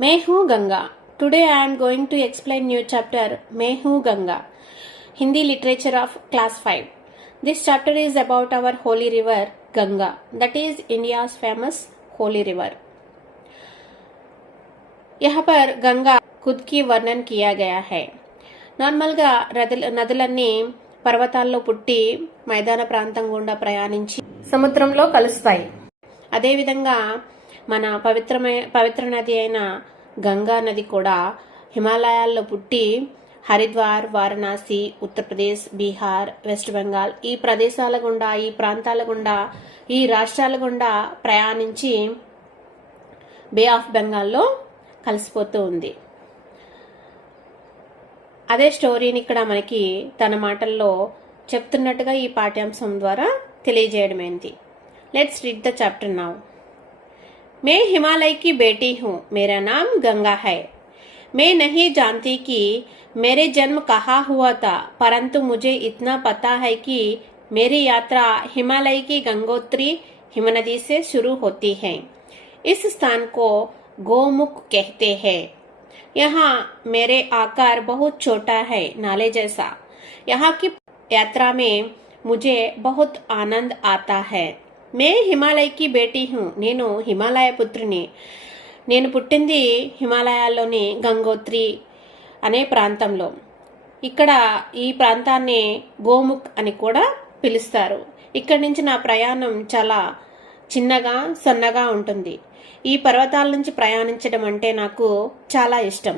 मैं हूँ Ganga. Today I am going to explain new chapter मैं हूँ Ganga, Hindi literature of class 5. This chapter is about our holy river Ganga, that is India's famous holy river. यहाँ पर गंगा खुद की वर्णन किया गया है. నార్మల్గా నదులన్నీ పర్వతాల్లో పుట్టి మైదాన ప్రాంతం గుండా ప్రయాణించి సముద్రంలో కలుస్తాయి. అదేవిధంగా మన పవిత్ర నది అయిన గంగా నది కూడా హిమాలయాల్లో పుట్టి హరిద్వార్, వారణాసి, ఉత్తరప్రదేశ్, బీహార్, వెస్ట్ బెంగాల్ ఈ ప్రదేశాల గుండా, ఈ ప్రాంతాల గుండా, ఈ రాష్ట్రాల గుండా ప్రయాణించి బే ఆఫ్ బెంగాల్లో కలిసిపోతూ ఉంది. అదే స్టోరీని ఇక్కడ మనకి తన మాటల్లో చెప్తున్నట్టుగా ఈ పాఠ్యాంశం ద్వారా తెలియజేయడమైంది. Let's read the chapter now. मैं हिमालय की बेटी हूँ, मेरा नाम गंगा है. मैं नहीं जानती कि मेरे जन्म कहाँ हुआ था, परंतु मुझे इतना पता है कि मेरी यात्रा हिमालय की गंगोत्री हिमनदी से शुरू होती है. इस स्थान को गोमुख कहते हैं. यहाँ मेरे आकार बहुत छोटा है, नाले जैसा. यहाँ की यात्रा में मुझे बहुत आनंद आता है. मैं हिमालय की बेटी हूँ, నేను హిమాలయ పుత్రిని. నేను పుట్టింది హిమాలయాల్లోని గంగోత్రి అనే ప్రాంతంలో. ఇక్కడ ఈ ప్రాంతాన్ని గోముఖ్ అని కూడా పిలుస్తారు. ఇక్కడి నుంచి నా ప్రయాణం చాలా చిన్నగా సన్నగా ఉంటుంది. ఈ పర్వతాల నుంచి ప్రయాణించడం అంటే నాకు చాలా ఇష్టం.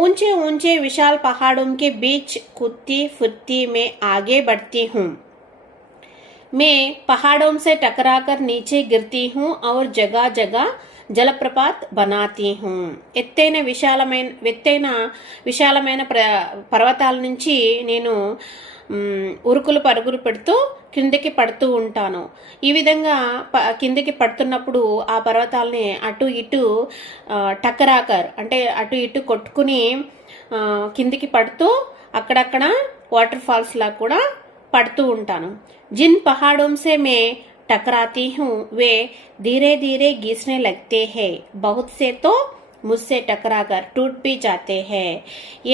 ऊंचे ऊंचे विशाल पहाड़ों के बीच कूदती फुर्ती में आगे बढ़ती हूँ. मैं पहाड़ों से टकराकर नीचे गिरती हूँ और जगह जगह జలప్రపాత్ బనాతీ హూ. ఎత్తైన విశాలమైన పర్వతాల నుంచి నేను ఉరుకులు పరుగులు పెడుతూ కిందికి పడుతూ ఉంటాను. ఈ విధంగా కిందికి పడుతున్నప్పుడు ఆ పర్వతాలని అటు ఇటు టకరాకర్ అంటే అటు ఇటు కొట్టుకుని కిందికి పడుతూ అక్కడక్కడ వాటర్ ఫాల్స్ లా కూడా పడుతూ ఉంటాను. जिन पहाड़ों से मैं टकराती हूँ वे धीरे धीरे घिसने लगते हैं. बहुत से तो मुझसे टकराकर टूट भी जाते हैं.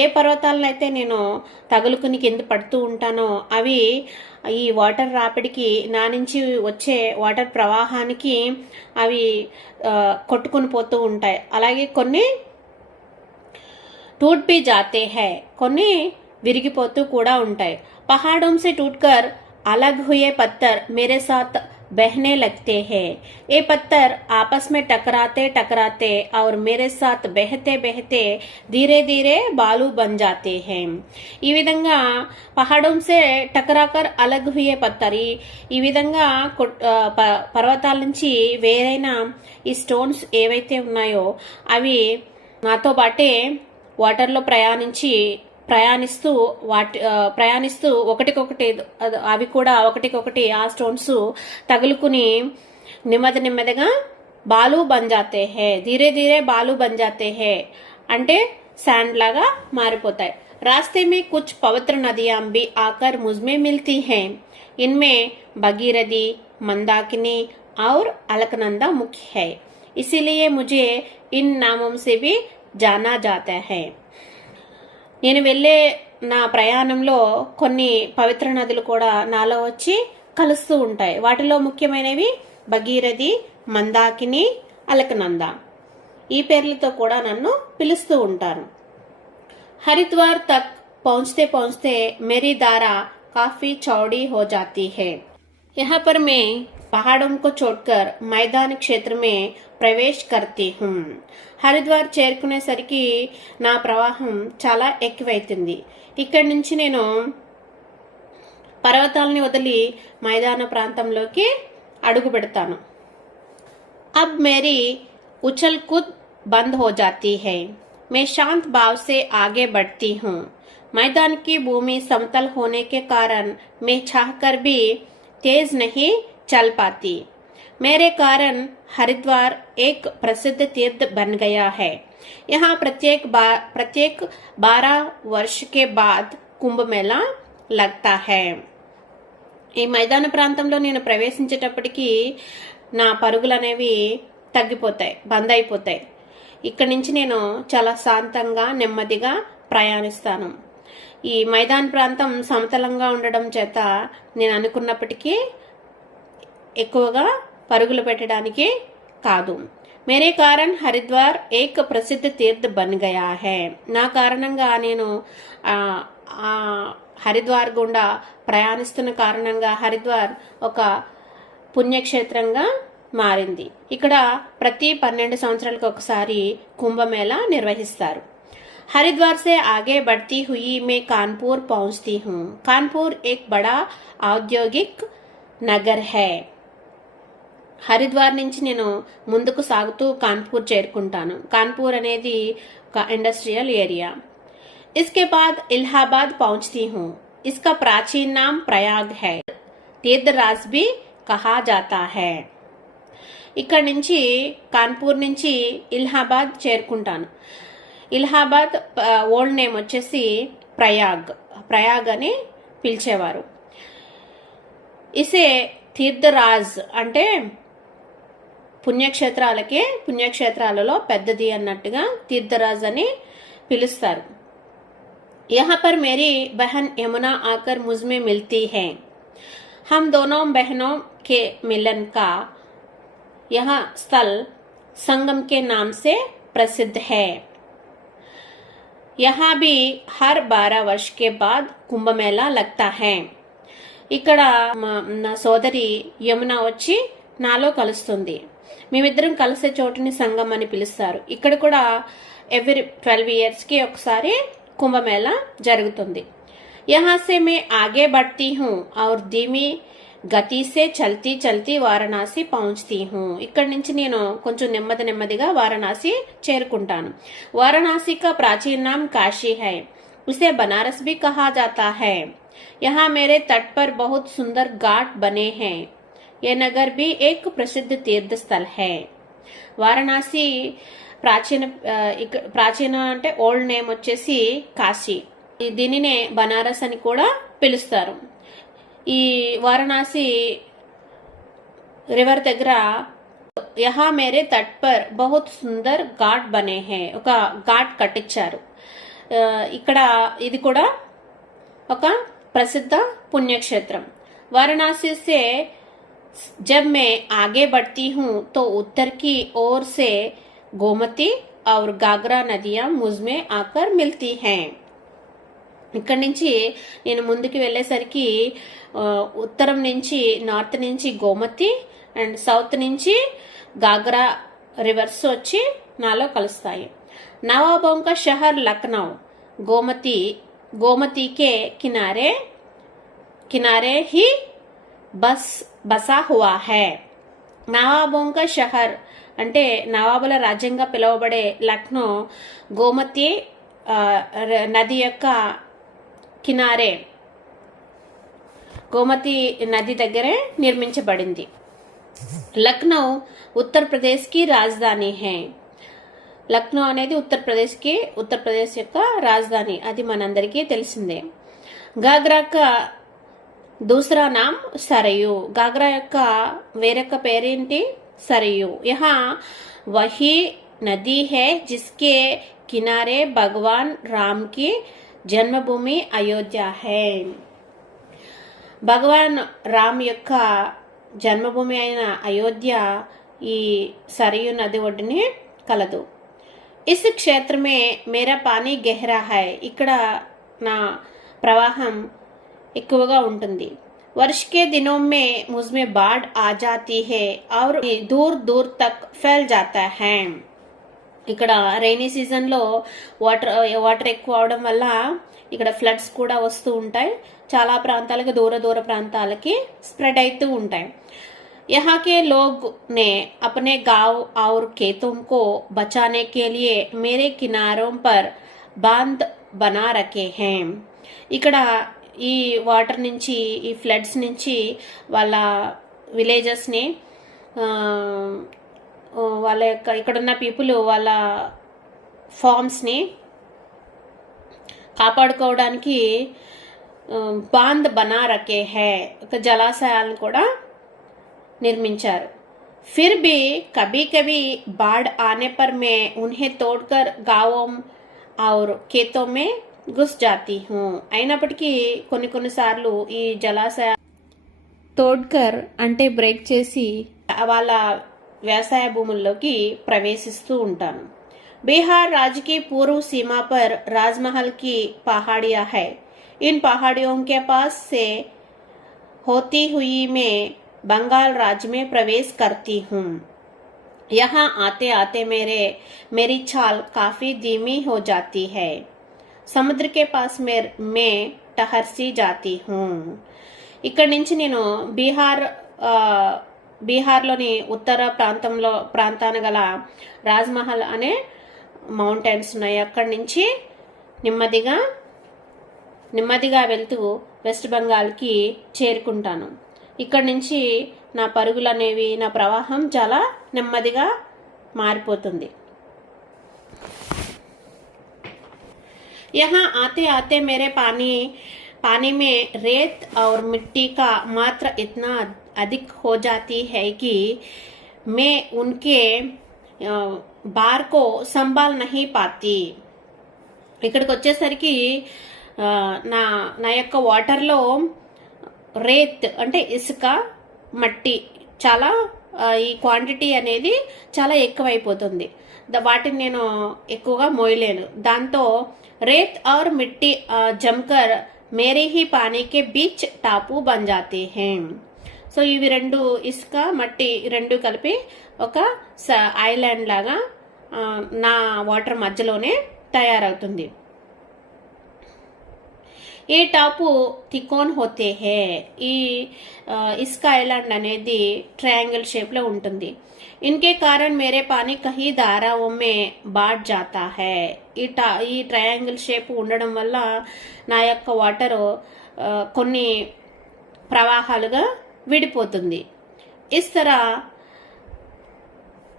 ఏ పర్వతాలను అయితే నేను తగులుకుని కింద పడుతూ ఉంటానో అవి ఈ వాటర్ రాపిడికి, నా నుంచి వచ్చే వాటర్ ప్రవాహానికి అవి కొట్టుకుని పోతూ ఉంటాయి. అలాగే కొన్ని టూట్ भी जाते हैं, కొన్ని విరిగిపోతూ కూడా ఉంటాయి. पहाड़ों से टूटकर अलग हुए पत्थर मेरे साथ बहने लगते हैं. ये पत्थर आपस में टकराते टकराते और मेरे साथ बहते बहते धीरे धीरे बालू बन जाते हैं. ఈ విధంగా పహాడం సే టకరాకర్ అలగ్ హుయే పత్తర్, ఈ విధంగా పర్వతాల నుంచి వేరైన ఈ స్టోన్స్ ఏవైతే ఉన్నాయో అవి నాతో పాటే వాటర్లో ప్రయాణిస్తూ ఒకటికొకటి అవి కూడా ఒకటికొకటి ఆ స్టోన్స్ తగులుకుని నెమ్మదిగా బాలు బన్ జాతే హే, ధీరే ధీరే బాలు బన్ జాతే హే అంటే శాండ్ లాగా మారిపోతాయి. रास्ते में कुछ पवित्र नदियां भी आकर मुझमें मिलती हैं. इनमें भगीरथी, मंदाकिनी और अलकनंदा मुख्य है. इसीलिए मुझे इन नामों से भी जाना जाता है. నేను వెళ్ళే నా ప్రయాణంలో కొన్ని పవిత్ర నదులు కూడా నాలో వచ్చి కలుస్తూ ఉంటాయి. వాటిలో ముఖ్యమైనవి భగీరథి, మందాకిని, అలకనంద. ఈ పేర్లతో కూడా నన్ను పిలుస్తూ ఉంటారు. హరిద్వార్ తక్ పहुंचते पहुंचते मेरी धारा काफी चौड़ी हो जाती है. यहाँ पर मैं पहाड़ों को छोड़कर मैदान क्षेत्र में ప్రవేశ్ కర్తీ హూ. హరిద్వార్ చేరుకునేసరికి నా ప్రవాహం చాలా ఎక్కువైతుంది. ఇక్కడి నుంచి నేను పర్వతాలని వదిలి మైదాన ప్రాంతంలోకి అడుగు పెడతాను. అబ్ మేరీ ఉచల్ కుద్ బంద్ హో జాతీ హై. मैं शांत भाव से आगे बढ़ती हूँ. मैदान की भूमि समतल होने के कारण मैं चाहकर भी तेज नहीं चल पाती. मेरे कारण हरिद्वार एक प्रसिद्ध तीर्थ बन गया है. यहाँ प्रत्येक 12 वर्ष के बाद कुंभ मेला लगता है. ఈ మైదాన ప్రాంతంలో నేను ప్రవేశించేటప్పటికి నా పరుగులు అనేవి తగ్గిపోతాయి, బంద్ అయిపోతాయి. ఇక్కడి నుంచి నేను చాలా శాంతంగా నెమ్మదిగా ప్రయాణిస్తాను. ఈ మైదాన్ ప్రాంతం సమతలంగా ఉండడం చేత నేను అనుకున్నప్పటికీ ఎక్కువగా పరుగులు పెట్టడానికి కాదు. మేరే కారణ్ హరిద్వార్ ఏక్ ప్రసిద్ధ తీర్థ బన్ గయా హై. నా కారణంగా నేను హరిద్వార్ గుండా ప్రయాణిస్తున్న కారణంగా హరిద్వార్ ఒక పుణ్యక్షేత్రంగా మారింది. ఇక్కడ ప్రతి 12 సంవత్సరాలకు ఒకసారి కుంభమేళా నిర్వహిస్తారు. हरिद्वार से आगे बढ़ती हुई मैं कानपुर पहुंचती हूँ. कानपुर एक बड़ा औद्योगिक नगर है. హరిద్వార్ నుంచి నేను ముందుకు సాగుతూ కాన్పూర్ చేరుకుంటాను. కాన్పూర్ అనేది ఒక ఇండస్ట్రియల్ ఏరియా. इसके बाद इलाहाबाद पहुंचती हूँ. इसका प्राचीन नाम प्रयाग है. तीर्थराज भी कहा जाता है. ఇక్కడ నుంచి కాన్పూర్ నుంచి ఇలహాబాద్ చేరుకుంటాను. ఇలహాబాద్ ఓల్డ్ నేమ్ వచ్చేసి ప్రయాగ్ అని పిలిచేవారు. ఇసే తీర్థరాజ్ అంటే పుణ్యక్షేత్రాలలో పెద్దది అన్నట్టుగా తీర్థరాజ్ అని పిలుస్తారు. यहाँ पर मेरी बहन यमुना आकर मुझमें मिलती है. हम दोनों बहनों के मिलन का यह स्थल संगम के नाम से प्रसिद्ध है. यहाँ भी हर 12 वर्ष के बाद कुंभ मेला लगता है. ఇక్కడ నా సోదరి యమున వచ్చి నాలో కలుస్తుంది. మేమిద్దరం కలిసే చోటుని సంగం అని పిలుస్తారు. ఇక్కడ కూడా ఎవ్రీ 12 years కి ఒకసారి కుంభమేళా జరుగుతుంది. यहाँ से मैं आगे बढ़ती हूँ और धीमी గతి సే చల్తీ చల్తీ వారణాసి పहुंचती हूँ. ఇక్కడి నుంచి నేను కొంచెం నెమ్మదిగా వారణాసి చేరుకుంటాను. వారణాసి का प्राचीन नाम काशी है. उसे बनारस भी कहा जाता है. यहाँ मेरे तट पर बहुत सुंदर घाट बने हैं. यह नगर भी एक प्रसिद्ध तीर्थ स्थल है. వారణాసి ప్రాచీన అంటే ఓల్డ్ నేమ్ వచ్చేసి కాశీ. దీనినే బనారస్ అని కూడా పిలుస్తారు. ఈ వారణాసి రివర్ దగ్గర యహా మేరే తట్ పర్ బహుత్ సుందర్ ఘాట్ బనే హై. ఒక ఘాట్ కట్టించారు. ఇక్కడ ఇది కూడా ఒక ప్రసిద్ధ పుణ్యక్షేత్రం. వారణాసి से जब मैं आगे बढ़ती हूँ तो उत्तर की ओर से गोमती और गागरा नदियां मुझमें आकर मिलती हैं. ఇక్కడి నుంచి నేను ముందుకు వెళ్ళేసరికి ఉత్తరం నుంచి నార్త్ నుంచి గోమతి అండ్ సౌత్ నుంచి గాగ్రా రివర్స్ వచ్చి నాలో కలుస్తాయి. నవాబోं का शहर लखनऊ गोमती के किनारे ही बसा हुआ है. నవాబోं का शहर అంటే నవాబుల రాజ్యంగా పిలువబడే లక్నో గోమతి నది యొక్క కినారే గోమతి నది దగ్గరే నిర్మించబడింది. లక్నో ఉత్తరప్రదేశ్ కి రాజధాని హై. లక్నో అనేది ఉత్తరప్రదేశ్ యొక్క రాజధాని. అది మనందరికీ తెలిసిందే. గాగ్రా కా దూసరా నామ్ సరయూ. గాగ్రా యొక్క వేరొక పేరేంటి? సరయూ. యహా వహీ నదీ హై జిస్కే కినారే భగవాన్ రామ్ కి జన్మభూమి అయోధ్య హై. భగవాన్ రామ్ యొక్క జన్మభూమి అయిన అయోధ్య ఈ సరయూ నది ఒడ్డుని కలదు. Is క్షేత్రమే Mera pani గెహ్రా high. ఇక్కడ నా ప్రవాహం ఎక్కువగా ఉంటుంది. वर्ष के दिनों में मुझमें बाढ़ आ जाती है और दूर दूर तक फैल जाता है. ఇక్కడ రైనీ సీజన్లో వాటర్ ఎక్కువ అవడం వల్ల ఇక్కడ ఫ్లడ్స్ కూడా వస్తూ ఉంటాయి. చాలా ప్రాంతాలకి దూర ప్రాంతాలకి స్ప్రెడ్ అవుతూ ఉంటాయి. यहाँ के लोग ने अपने गांव और खेतों को बचाने के लिए मेरे किनारों पर बांध बना रखे हैं. ఇక్కడ ఈ వాటర్ నుంచి ఈ ఫ్లడ్స్ నుంచి వాళ్ళ విలేజెస్ని వాళ్ళ యొక్క ఇక్కడున్న పీపుల్ వాళ్ళ ఫార్మ్స్ని కాపాడుకోవడానికి బాంద్ బనా రకే హై ఒక జలాశయాలను కూడా నిర్మించారు. फिर भी कभी कभी बाढ़ आने पर मैं उन्हें तोड़कर गांवों और खेतों में घुस जाती हूँ. అయినప్పటికీ కొన్నిసార్లు ఈ జలాశయ తోడ్కర్ అంటే బ్రేక్ చేసి వాళ్ళ వ్యవసాయ భూముల్లోకి ప్రవేశిస్తూ ఉంటాను. बिहार राज्य की पूर्व सीमा पर राजमहल की पहाड़ियां है. इन पहाड़ियों के पास से होती हुई मैं बंगाल राज्य में प्रवेश करती हूँ. यहाँ आते आते मेरी चाल काफी धीमी हो जाती है. समुद्र के पास मैं ठहर सी जाती हूँ. ఇక్కడ నుంచి నేను బీహార్లోని ఉత్తర ప్రాంతాన గల రాజ్మహల్ అనే మౌంటైన్స్ ఉన్నాయి. అక్కడి నుంచి నెమ్మదిగా వెళ్తూ వెస్ట్ బెంగాల్కి చేరుకుంటాను. ఇక్కడి నుంచి నా పరుగులు అనేవి, నా ప్రవాహం చాలా నెమ్మదిగా మారిపోతుంది. यहाँ आते आते मेरे पानी में रेत और मिट्टी का मात्रा इतना अधिक हो जाती है कि मैं उनके బార్ కో సంభాల్ నహీ పాతి. ఇక్కడికి వచ్చేసరికి నా యొక్క వాటర్లో రేత్ అంటే ఇసుక, మట్టి చాలా ఈ క్వాంటిటీ అనేది చాలా ఎక్కువైపోతుంది. వాటిని నేను ఎక్కువగా మోయలేను. దాంతో రేత్ और మిట్టి జమ్కర్ మేరే హీ పానీ కే బీచ్ టాపు బన్ జాతే హై. సో ఇవి రెండు, ఇసుక మట్టి రెండు కలిపి ఒక ఐలాండ్ లాగా నా వాటర్ మధ్యలోనే తయారవుతుంది. ఈ టాపు తికోన్ హోతే హే. ఈ ఇసుక ఐలాండ్ అనేది ట్రయాంగిల్ షేప్ లో ఉంటుంది. इनके कारण मेरे पानी कहीं धाराओं में बाढ़ जाता है. ఈ ట్రయాంగిల్ షేప్ ఉండడం వల్ల నా యొక్క వాటర్ కొన్ని ప్రవాహాలుగా విడిపోతుంది. इस तरह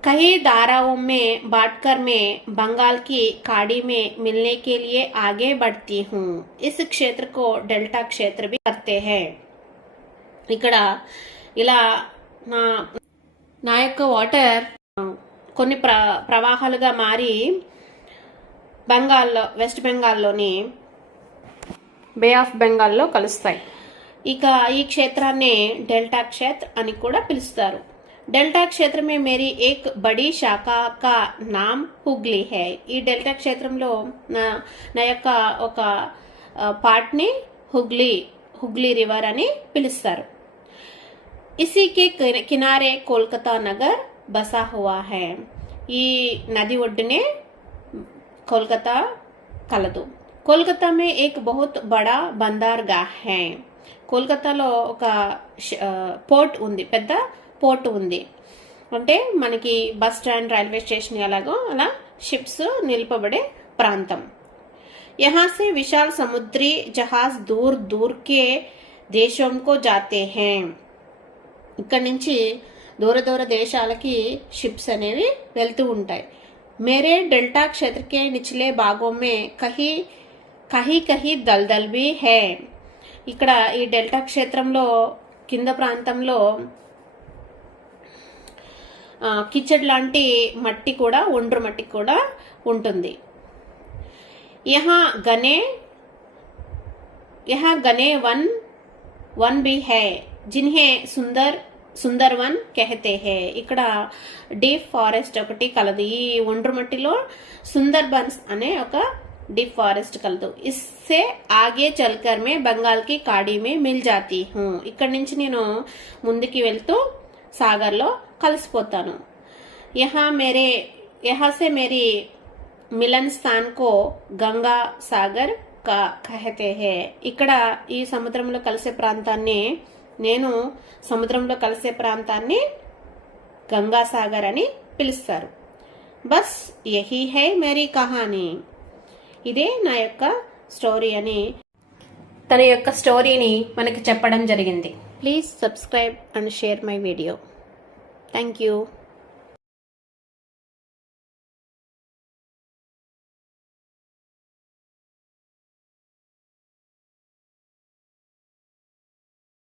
कई धाराओं में बांटकर मैं बंगाल की खाड़ी में मिलने के लिए आगे बढ़ती हूँ. इस क्षेत्र को डेल्टा क्षेत्र भी करते हैं. ఇక్కడ ఇలా నా యొక్క వాటర్ కొన్ని ప్రవాహాలుగా మారి వెస్ట్ బెంగాల్లోని బే ఆఫ్ బెంగాల్లో కలుస్తాయి. ఇక ఈ క్షేత్రాన్ని డెల్టా క్షేత్ర అని కూడా పిలుస్తారు. डेल्टा क्षेत्र में मेरी एक बड़ी शाखा का नाम हुगली है. ఈ డెల్టా క్షేత్రంలో నా యొక్క ఒక పార్ట్ని హుగ్లీ రివర్ అని పిలుస్తారు. इसी के किनारे कोलकाता नगर बसा हुआ है. ఈ నది ఒడ్డునే కోల్కతా కలదు. కోల్కతా में एक बहुत बड़ा बंदरगाह है. కోల్కతాలో ఒక పోర్ట్ ఉంది, పెద్ద పోర్ట్ ఉంది. అంటే మనకి బస్ స్టాండ్, రైల్వే స్టేషన్ ఎలాగో అలా షిప్స్ నిలుపబడే ప్రాంతం. यहाँ से विशाल समुद्री जहाज दूर दूर के देशों को जाते हैं. ఇక్కడ నుంచి దూర దేశాలకి షిప్స్ అనేవి వెళ్తూ ఉంటాయి. मेरे डेल्टा क्षेत्र के निचले भागों में कहीं दलदल भी है. ఇక్కడ ఈ డెల్టా క్షేత్రంలో కింద ప్రాంతంలో కిచడ్ లాంటి మట్టి కూడా, ఒండ్రు మట్టి కూడా ఉంటుంది. यहाँ घने वन भी है जिन्हें సుందర్వన్ कहते हैं. ఇక్కడ డీప్ ఫారెస్ట్ ఒకటి కలదు. ఈ ఒండ్రు మట్టిలో సుందర్బన్స్ అనే ఒక डीप फॉरेस्ट కలదు. इससे आगे चलकर मैं बंगाल की खाड़ी में मिल जाती हूँ. ఇక్కడ నుంచి నేను ముందుకి వెళ్తూ సాగర్లో కలిసిపోతాను. यहाँ से मेरी మిలన్ స్థాన్ కో గంగా సాగర్ कहते हैं. ఇక్కడ ఈ సముద్రంలో కలిసే ప్రాంతాన్ని, నేను సముద్రంలో కలిసే ప్రాంతాన్ని గంగా సాగర్ అని పిలుస్తారు. బస్ యహీ హై మేరీ కహానీ. ఇదే నా యొక్క స్టోరీ అని తన యొక్క స్టోరీని మనకి చెప్పడం జరిగింది. Please subscribe and share my video. Thank you.